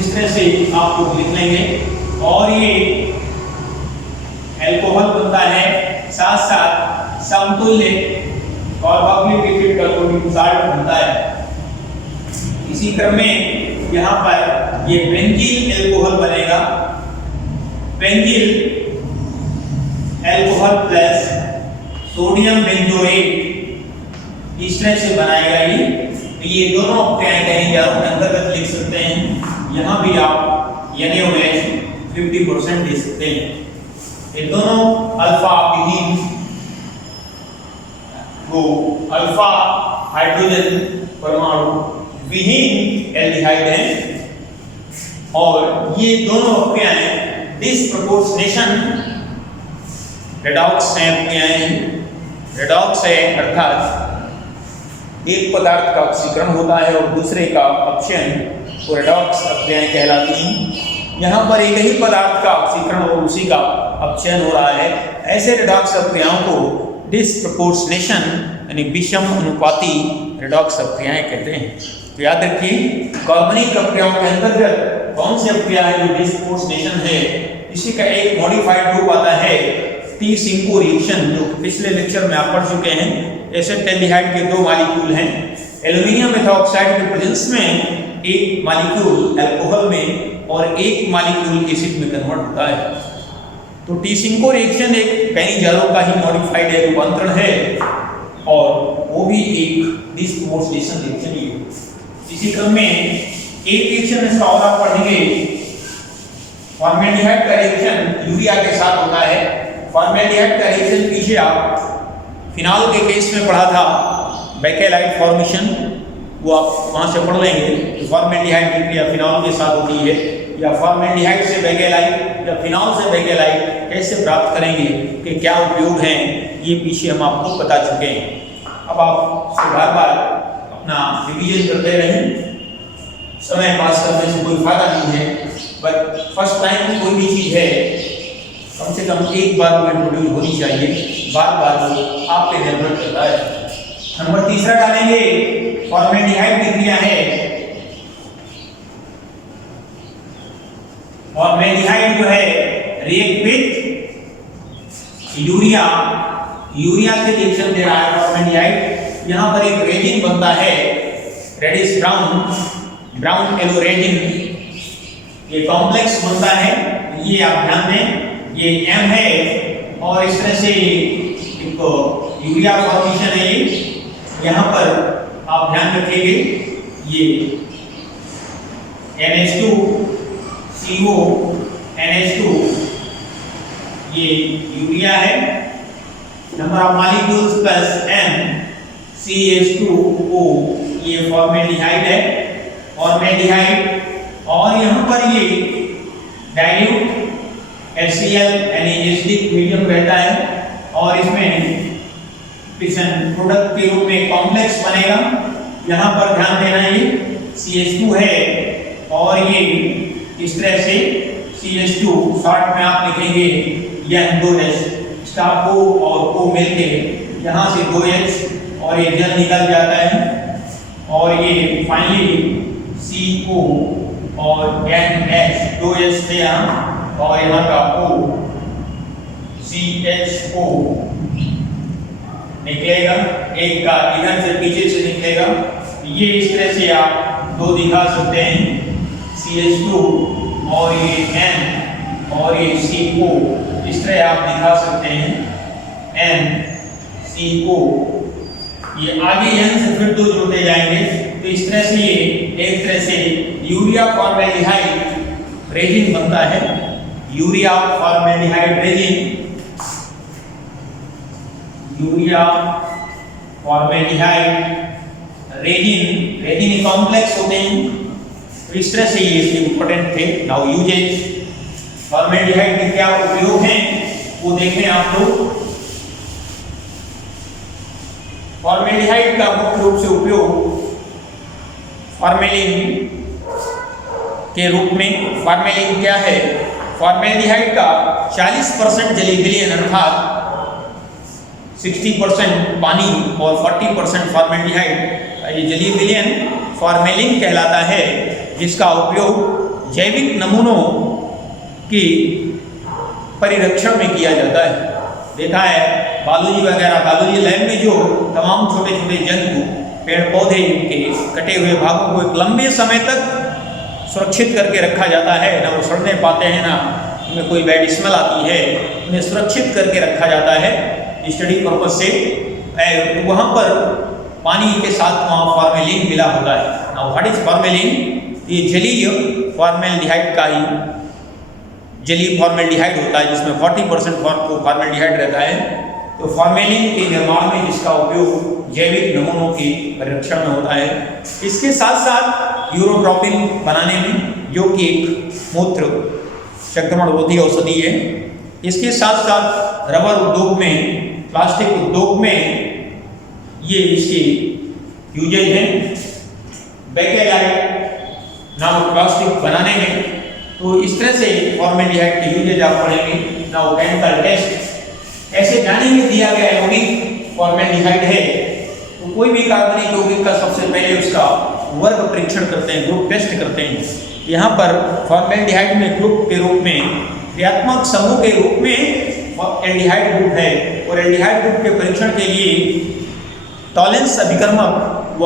इस तरह से आप लोग लिख लेंगे। और ये अल्कोहल बनता है, साथ साथ समतुल्य कार्बोक्सिलिक एसिड का सोडियम साल्ट बनता है। इसी क्रम में यहाँ पर ये बेंजील अल्कोहल बनेगा, बेंजील अल्कोहल प्लस सोडियम बेंजोएट, इस तरह से बनाएगा ये दोनों अभिक्रियाएं कैनी जैवों के अंतर्गत लिख सकते हैं। यहाँ भी आप NaOH 50% दे सकते हैं। ये दोनों अल्फा विहीन वो अल्फा हाइड्रोजन परमाणु विहीन एल्डिहाइड हैं, और ये दोनों अभिक्रियाएं डिसप्रपोर्शनेशन रेडॉक्स अभिक्रियाएं हैं। रेडॉक्स है अर्थात एक पदार्थ का ऑक्सीकरण होता है और दूसरे का अपचयन, तो रेडॉक्स अभिक्रियाएं कहलाती हैं। यहाँ पर एक ही पदार्थ का ऑक्सीकरण और उसी का अपचयन हो रहा है। ऐसे रेडॉक्स अभिक्रियाओं को डिसप्रपोर्शनेशन यानी विषम अनुपाती रेडॉक्स अभिक्रियाएं कहते हैं। तो याद रखिए, कार्बनिक अभिक्रियाओं के अंतर्गत कौन सी अभिक्रिया है जो डिसप्रपोर्शनेशन है, इसी का एक मॉडिफाइड रूप आता है टी-सिंको रिएक्शन, जो पिछले लेक्चर में आप पढ़ चुके हैं। एसेटेल्डिहाइड के दो मॉलिक्यूल हैं, एल्युमिनियम मेथॉक्साइड के प्रेजेंस में एक मॉलिक्यूल अल्कोहल में और एक मॉलिक्यूल एसिड में कन्वर्ट होता है। तो टी-सिंको रिएक्शन एक कैनी जैवों का ही मॉडिफाइड रूपांतरण है, और वो भी एक डिसप्रपोर्शनेशन रिएक्शन ही है। इसी क्रम में एक रिएक्शन इसका और आप पढ़ेंगे, फॉर्मेल्डिहाइड का रिएक्शन यूरिया के साथ होता है। फॉर्मेल्डिहाइड का रिएक्शन पीछे आप फिनॉल के केस में पढ़ा था, बेकेलाइट फॉर्मेशन, वो आप वहाँ से पढ़ लेंगे। फॉर्मेल्डिहाइड की क्रिया फिनॉल के साथ होती है, या फॉर्मेल्डिहाइड से बेकेलाइट या फिनॉल से बेकेलाइट कैसे प्राप्त करेंगे, कि क्या उपयोग हैं, ये पीछे हम आपको बता चुके हैं। अब आप बार बार अपना रिवीजन करते रहें, समय पास करने से कोई फायदा नहीं है, बट फर्स्ट टाइम कोई भी चीज़ है कम से कम एक बार वो इंट्रोड्यूस होनी चाहिए, बार बार वो आप पे निर्भर करता है। नंबर तीसरा डालेंगे, फॉर्मेल्डिहाइड की क्रिया है, फॉर्मेल्डिहाइड जो है रिएक्ट विथ यूरिया, यूरिया से रिएक्शन दे रहा है फॉर्मेल्डिहाइड। यहाँ पर एक रेजिन बनता है, रेडिश ब्राउन येलो रेजिन, ये कॉम्प्लेक्स बनता है। ये आप ध्यान दें, ये M है, और इस तरह से एक यूरिया फॉर्मेशन है। ये यहाँ पर आप ध्यान रखिएगा, ये NH2 CO NH2 ये यूरिया है, number of molecules plus M CH2O ये फॉर्मेल्डिहाइड है, फॉर्मेल्डिहाइड। और यहाँ पर ये डाइल्यूट HCl यानी एसिडिक मीडियम रहता है, और इसमें फिशन प्रोडक्ट के रूप में कॉम्प्लेक्स बनेगा। यहाँ पर ध्यान देना, ये CH2 है, और ये इस तरह से CH2 शॉर्ट में आप लिखेंगे N2H, स्टाफ O और O मिलके यहाँ से 2H और ये जल निकल जाता है, और ये फाइनली CO और NH 2H से यहाँ, और यहाँ का O CHO निकलेगा, एक का इधर से पीछे से निकलेगा। ये इस तरह से आप दो दिखा सकते हैं, CH2 और ये N और ये CO, इस तरह आप दिखा सकते हैं। NCO, ये आगे N से फिर 2 जुड़ते जाएंगे, तो इस तरह से ये एक तरह से यूरिया फॉर्मेल्डिहाइड रेजिन बनता है। Urea formaldehyde resin, urea formaldehyde resin complex होते हैं, तो इस तरह से ये इंपॉर्टेंट थे। नाउ यूजेज, फॉर्मेल्डिहाइड के क्या उपयोग हैं वो देखें आप लोग। फॉर्मेल्डिहाइड का मुख्य रूप से उपयोग फॉर्मेलिन के रूप में। फॉर्मेलिन क्या है? फॉर्मेल्डिहाइड का 40% जलीय विलयन अर्थात 60% पानी और 40% फॉर्मेल्डिहाइड, ये जलीय विलयन फॉर्मेलिन कहलाता है, जिसका उपयोग जैविक नमूनों की परिरक्षण में किया जाता है। देखा है बायोलॉजी वगैरह, बायोलॉजी लैब में जो तमाम छोटे छोटे जंतु, पेड़ पौधे के कटे हुए भागों को एक लंबे समय तक सुरक्षित करके रखा जाता है, ना वो सड़ने पाते हैं, ना उनमें कोई बैड स्मेल आती है, उन्हें सुरक्षित करके रखा जाता है स्टडी पर्पज से। वहाँ पर पानी के साथ वहाँ फॉर्मेलिन मिला होता है। Now what is formalin? ये जलीय फॉर्मेल्डिहाइड का ही जलीय फॉर्मेल्डिहाइड होता है, जिसमें 40% फॉर्मेल्डिहाइड रहता है। तो फॉर्मेलिन के निर्माण में जिसका उपयोग जैविक नमूनों के परिरक्षण में होता है। इसके साथ साथ यूरोट्रोपिन बनाने में, जो कि एक मूत्र संक्रमण रोधी औषधि है। इसके साथ साथ रबर उद्योग में, प्लास्टिक उद्योग में ये इसके यूजेज हैं। बेकेलाइट नामक प्लास्टिक बनाने में, तो इस तरह से फॉर्मेल्डिहाइड के यूजेज आप पढ़ेंगे। नाउ केमिकल टेस्ट, ऐसे जानेंगे दिया गया यौगिक फॉर्मेल्डिहाइड है, तो कोई भी कार्बनिक यौगिक का सबसे पहले उसका वर्ग परीक्षण करते हैं, ग्रुप टेस्ट करते हैं। यहाँ पर फॉर्मेल्डिहाइड में ग्रुप के रूप में, क्रियात्मक समूह के रूप में एल्डिहाइड ग्रुप है, और एल्डिहाइड ग्रुप के परीक्षण के लिए टॉलेंस अभिकर्मक व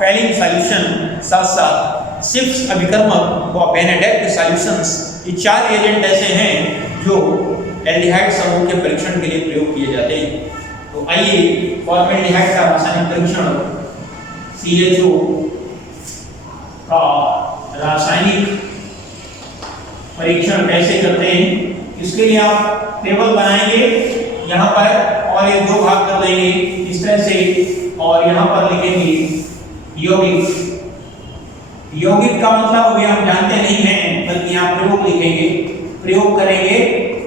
फेलिंग सॉल्यूशन, साथ साथ सिप्स अभिकर्मक व बेनेडिक्ट सॉल्यूशंस, ये 4 एजेंट ऐसे हैं जो एल्डिहाइड समूह के परीक्षण के लिए प्रयोग किए जाते हैं। तो आइए फॉर्मेल्डिहाइड का रासायनिक परीक्षण, CHO का रासायनिक परीक्षण कैसे करते हैं, इसके लिए आप टेबल बनाएंगे यहाँ पर, और ये 2 भाग कर देंगे इस तरह से, और यहाँ पर लिखेंगे यौगिक। यौगिक का मतलब अभी हम जानते नहीं हैं, बल्कि यहाँ प्रयोग लिखेंगे, प्रयोग करेंगे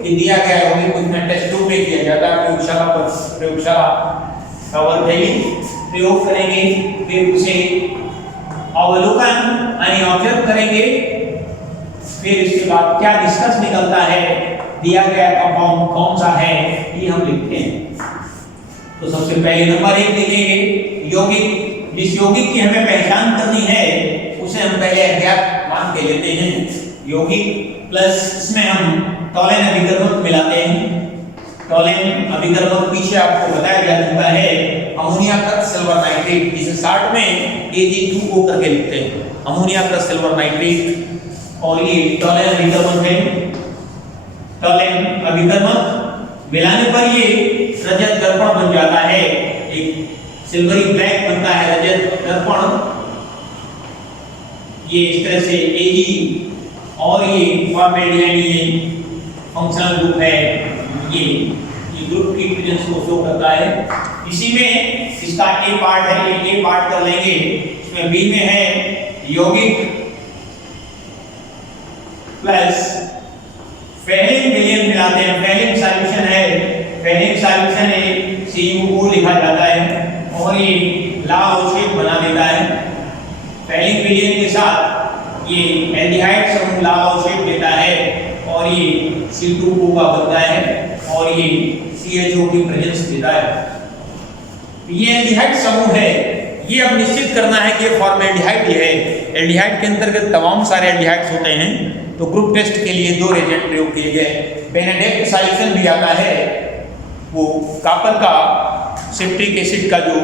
कि दिया गया यौगिक उसमें टेस्ट ट्यूब में किया जाता है, प्रयोगशाला पर, प्रयोगशाला का वर्ग है, प्रयोग करेंगे, फिर उसे अवलोकन यानी ऑब्जर्व करेंगे, फिर इसके बाद क्या निष्कर्ष निकलता है, दिया गया कंपाउंड कौन सा है, ये हम लिखते हैं। तो सबसे पहले नंबर 1 लिखेंगे यौगिक। जिस यौगिक की हमें पहचान करनी है उसे हम पहले अज्ञात मान के लेते हैं, यौगिक प्लस इसमें हम टॉलेन अभिकर्मक मिलाते हैं। टॉलेन अभिकर्मक पीछे आपको बताया जा चुका है, अमोनिया का सिल्वर नाइट्रेट, जिसे शॉर्ट में Ag2O करके लिखते हैं, अमोनिया का सिल्वर नाइट्रेट, और ये टॉलेन अभिकर्मक है। टॉलेन अभिकर्मक मिलाने पर ये रजत दर्पण बन जाता है, एक सिल्वरी ब्लैक बनता है रजत दर्पण। ये इस तरह से Ag, और ये फॉर्मेल्डिहाइड, ये फंक्शनल ग्रुप है, ये ग्रुप की प्रेजेंस को शो करता है। इसी में इसका A पार्ट है, ये A पार्ट कर लेंगे। इसमें B में है यौगिक प्लस फेलिंग विलयन मिलाते हैं, फेलिंग सॉल्यूशन है, फेलिंग सॉल्यूशन है, CuO लिखा जाता है, और ये लाल शेप बना देता है। फेलिंग विलयन के साथ ये एल्डिहाइड समूह लाल शेप देता है, और ये C2O का बनता है, और ये CHO की प्रेजेंस देता है। ये एल्डिहाइड समूह है, ये अब निश्चित करना है कि ये फॉर्मेल्डिहाइड है। एल्डिहाइड के अंतर्गत तमाम सारे एल्डिहाइड्स होते हैं, तो ग्रुप टेस्ट के लिए 2 रिएजेंट प्रयोग किए गए। बेनेडिक्ट सॉल्यूशन भी आता है, वो कॉपर का सिट्रिक एसिड का जो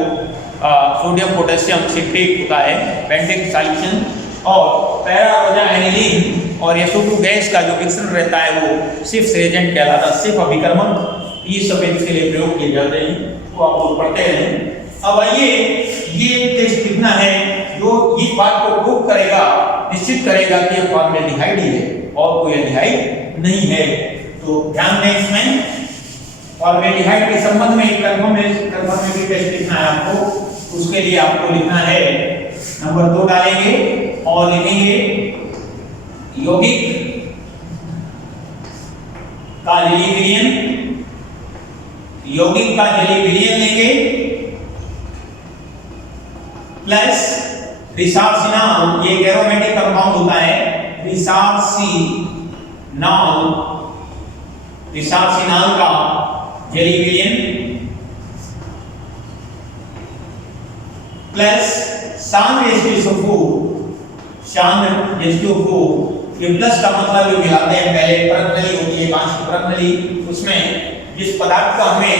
सोडियम पोटेशियम सिट्रेट होता है, बेनेडिक्ट सॉल्यूशन, और पैरारोजा एनिलीन और SO2 गैस का जो मिश्रण रहता है वो सिफ्स रिएजेंट कहलाता है, सिफ अभिकर्मक। ये सब इसके लिए प्रयोग किए जाते हैं, तो आप लोग पढ़ते हैं। अब आइए ये टेस्ट कितना है जो इस बात को प्रूव करेगा, निश्चित करेगा कि ये फॉर्मेल्डिहाइड ही है और कोई एल्डिहाइड नहीं है। तो ध्यान दें, इसमें फॉर्मेल्डिहाइड के संबंध में एक कंफर्मेटरी टेस्ट लिखना है आपको। उसके लिए आपको लिखना है नंबर 2 डालेंगे और लिखेंगे यौगिक का जलीय विलयन, यौगिक का जलीय विलयन लेंगे प्लस रिसार्सिनॉल, ये एक एरोमेटिक कंपाउंड होता है, रिसार्सिनॉल का जलीय विलयन प्लस शांत H2SO4, ये प्लस का मतलब जो मिलाते हैं पहले परत होती है कांच की परत, उसमें जिस पदार्थ का हमें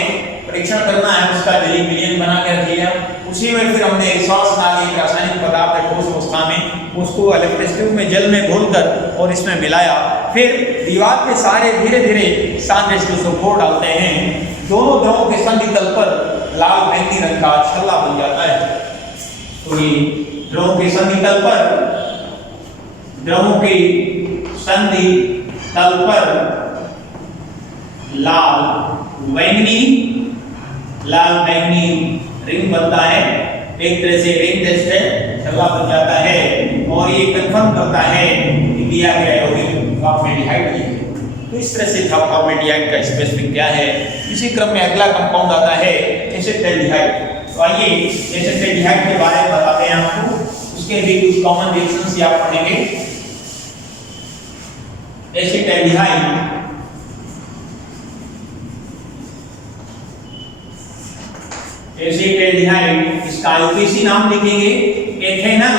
परीक्षण करना है उसका जलीय विलयन बना के रखिएगा। उसी में फिर हमने रिसार्सिनॉल एक रासायनिक पदार्थ है ठोस अवस्था में, उसको इलेक्ट्रिक ट्यूब में जल में घोलकर और इसमें मिलाया। फिर दीवार पे सारे धीरे धीरे शांत H2SO4 डालते हैं। दोनों द्रवों के संधि तल पर लाल बैंगनी रंग का छल्ला बन जाता है। तो ये द्रवों के संधि तल पर, द्रवों के संधि तल पर लाल बैंगनी रिंग बनता है, एक तरह से रिंग टेस्ट है, छल्ला बन जाता है और ये कंफर्म करता है कि दिया गया यौगिक फॉर्मेल्डिहाइड है। तो इस तरह से फॉर्मेल्डिहाइड का स्पेसिफिक क्या है। इसी क्रम में अगला कंपाउंड आता है एसिटाल्डिहाइड। तो आइए एसिटाल्डिहाइड के बारे में बताते हैं आपको, उसके भी कुछ कॉमन रिएक्शंस आप पढ़ेंगे। एसिटाल्डिहाइड इसका आईयूपीएसी नाम लिखेंगे एथेनल,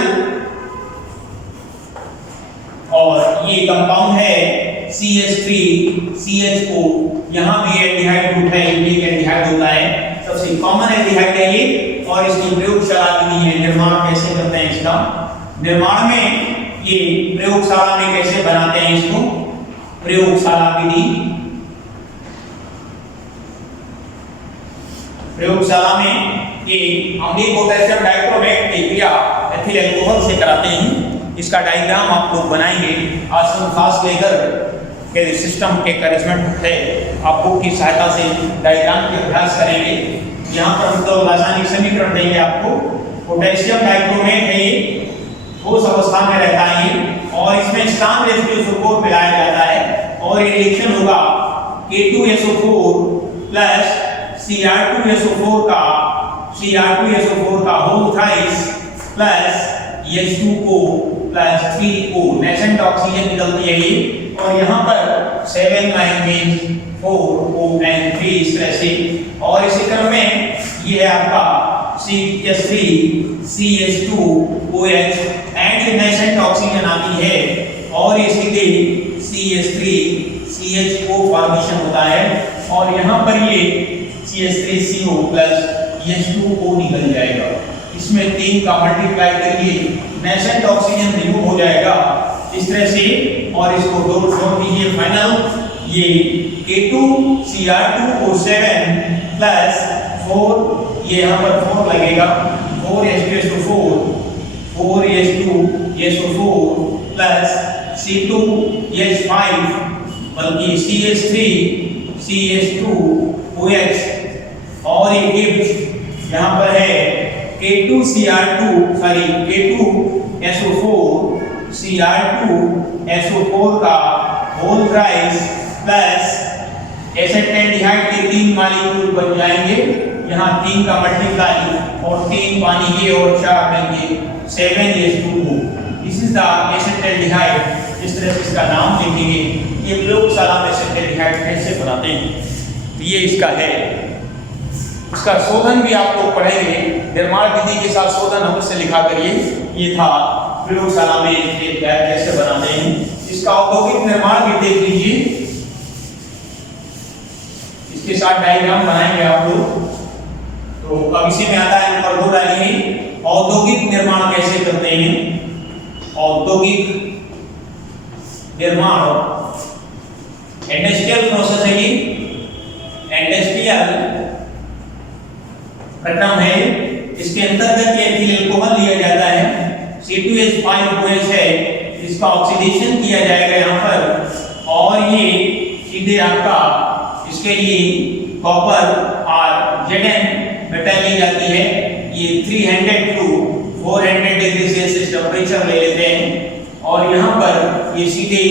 और ये कंपाउंड है CH3CHO। यहाँ भी एल्डिहाइड ग्रुप है, ये एल्डिहाइड होता है, सबसे कॉमन एल्डिहाइड है ये। और इसकी प्रयोगशाला विधि है, निर्माण कैसे करते हैं इसका, निर्माण में ये प्रयोगशाला में कैसे बनाते हैं इसको, प्रयोगशाला विधि, प्रयोगशाला में ये अम्लीय पोटेशियम डाइक्रोमेट की क्रिया एथिल अल्कोहल से कराते हैं। इसका डायग्राम आप लोग बनाएंगे, आसन खास लेकर के सिस्टम के करिश्मेंट है, आप बुक की सहायता से डायग्राम के अभ्यास करेंगे। यहाँ पर हम तो रासायनिक समीकरण देंगे आपको। पोटेशियम डाइक्रोमेट है, ये ठोस अवस्था में रहता है और इसमें शांत H2SO4 मिलाया जाता है और ये रिएक्शन होगा K2SO4 प्लस Cr2SO4 का whole thrice plus H2O plus 3O, nascent oxygen निकलती है ये, और यहाँ पर 7 मीन्स 4ON3 इस तरह से। और इसी क्रम में ये है आपका CH3 CH2OH and nascent oxygen आती है और ये सीधे CH3 CHO फॉर्मेशन होता है और यहाँ पर ये CH3CO प्लस H2O निकल जाएगा। इसमें 3 का मल्टीप्लाई करिए, नेसेंट ऑक्सीजन रिमूव हो जाएगा इस तरह से, और इसको जोड़ दीजिए फाइनल, ये K2Cr2O7 प्लस 4, ये यहाँ पर 4 लगेगा, 4H2SO4 प्लस C2H5 बल्कि CH3CH2OH, और ये गिफ्ट यहाँ पर है K2Cr2SO4 का होल थ्राइस प्लस एसिटाल्डिहाइड के 3 मॉलिक्यूल बन जाएंगे, यहाँ 3 का मल्टीप्लाई और 3 पानी ये और 4 मिलके 7H2O। This is the acetaldehyde. इस तरह से इसका नाम लिखेंगे। ये प्रयोगशाला में एसिटाल्डिहाइड कैसे बनाते हैं ये इसका है। इसका शोधन भी आप लोग पढ़ेंगे, निर्माण विधि के साथ शोधन अवश्य लिखा करिए। ये था प्रयोगशाला में कैसे बनाते हैं। इसका औद्योगिक निर्माण भी देख लीजिए, इसके साथ डायग्राम बनाएंगे आप लोग। तो अब इसी में आता है नंबर 2 डालिए, औद्योगिक निर्माण कैसे करते हैं। औद्योगिक निर्माण इंडस्ट्रियल प्रोसेस है ये, एल्किल का टर्म है, इसके अंतर्गत ये एथिल अल्कोहल लिया जाता है, C2H5OH है, इसका ऑक्सीडेशन किया जाएगा यहाँ पर और ये सीधे आपका इसके लिए कॉपर और Zn मेटल ली जाती है। ये 300 टू 400 डिग्री सेल्सियस टेम्परेचर ले लेते हैं और यहाँ पर ये सीधे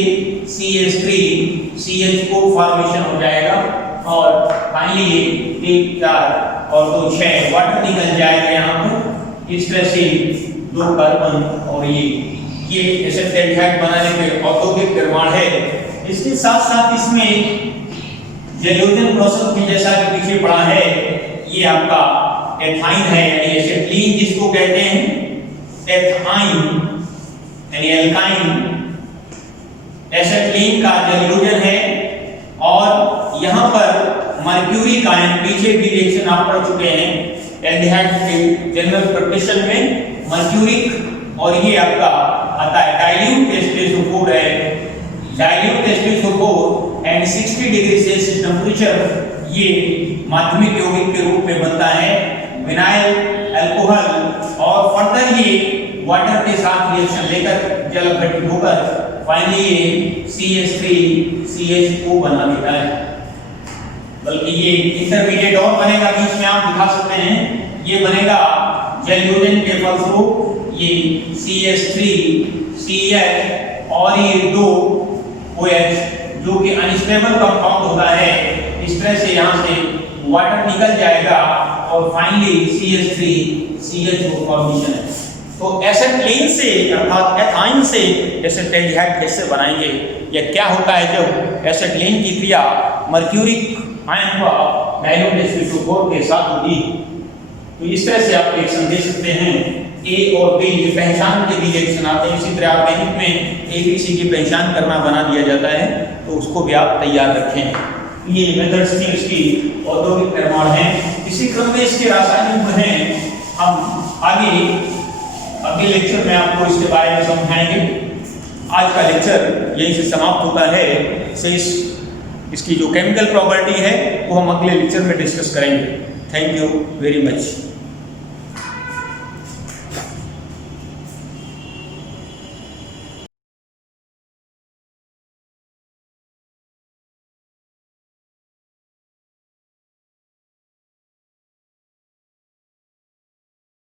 CH3CH4 फॉर्मेशन हो जाएगा और फाइनली 1 4 और 2 6 वाटर निकल जाएगा यहाँ पर। इस तरह से 2 कार्बन और ये एसिटाल्डिहाइड बनाने के औद्योगिक निर्माण है। इसके साथ साथ इसमें जैल्यूजन प्रोसेस भी जैसा कि पीछे पड़ा है, ये आपका एथाइन है यानी एसिटिलीन जिसको कहते हैं, एथाइन यानी एल्काइन एसिटिलीन का जैल्यूजन है और यहाँ पर मर्क्यूरिक आयन, पीछे भी रिएक्शन आप पढ़ चुके हैं एल्डिहाइड के जनरल प्रोटेक्शन में मर्क्यूरिक, और ये आपका आता है डाइल्यूट H2SO4 है, dilute H2SO4 and 60 degree Celsius temperature ये माध्यमिक यौगिक के रूप में बनता है विनाइल अल्कोहल और फर्दर ये वाटर के साथ रिएक्शन लेकर जल घटित होकर फाइनली ये CH3CH4 बना देता है। बल्कि ये इंटरमीडिएट और बनेगा, बीच में आप दिखा सकते हैं, ये बनेगा जैल्यूजन के फलस्वरूप ये CH3CH और ये 2 OH जो कि अनस्टेबल कंपाउंड होता है, इस तरह से यहाँ से वाटर निकल जाएगा और फाइनली CH3CH4 फॉर्मेशन है। तो एसिटिलीन से अर्थात एथाइन से एसिटाल्डिहाइड कैसे बनाएंगे, या क्या होता है जब एसिटिलीन की क्रिया मर्क्यूरिक आयन का डाइल्यूट H2SO4 के साथ होगी। तो इस तरह से आप रिएक्शन दे सकते हैं। A और B ये पहचान के भी रिएक्शन आते हैं, इसी तरह ऑर्गेनिक में ABC की पहचान करना बना दिया जाता है, तो उसको भी आप तैयार रखें। ये मेथड्स थी इसकी औद्योगिक निर्माण है। इसी क्रम में इसके रासायनिक गुण हैं, हम आगे अगले लेक्चर में आपको इसके बारे में समझाएंगे। आज का लेक्चर यहीं से समाप्त होता है। इसकी जो केमिकल प्रॉपर्टी है वो हम अगले लेक्चर में डिस्कस करेंगे। Thank you very much.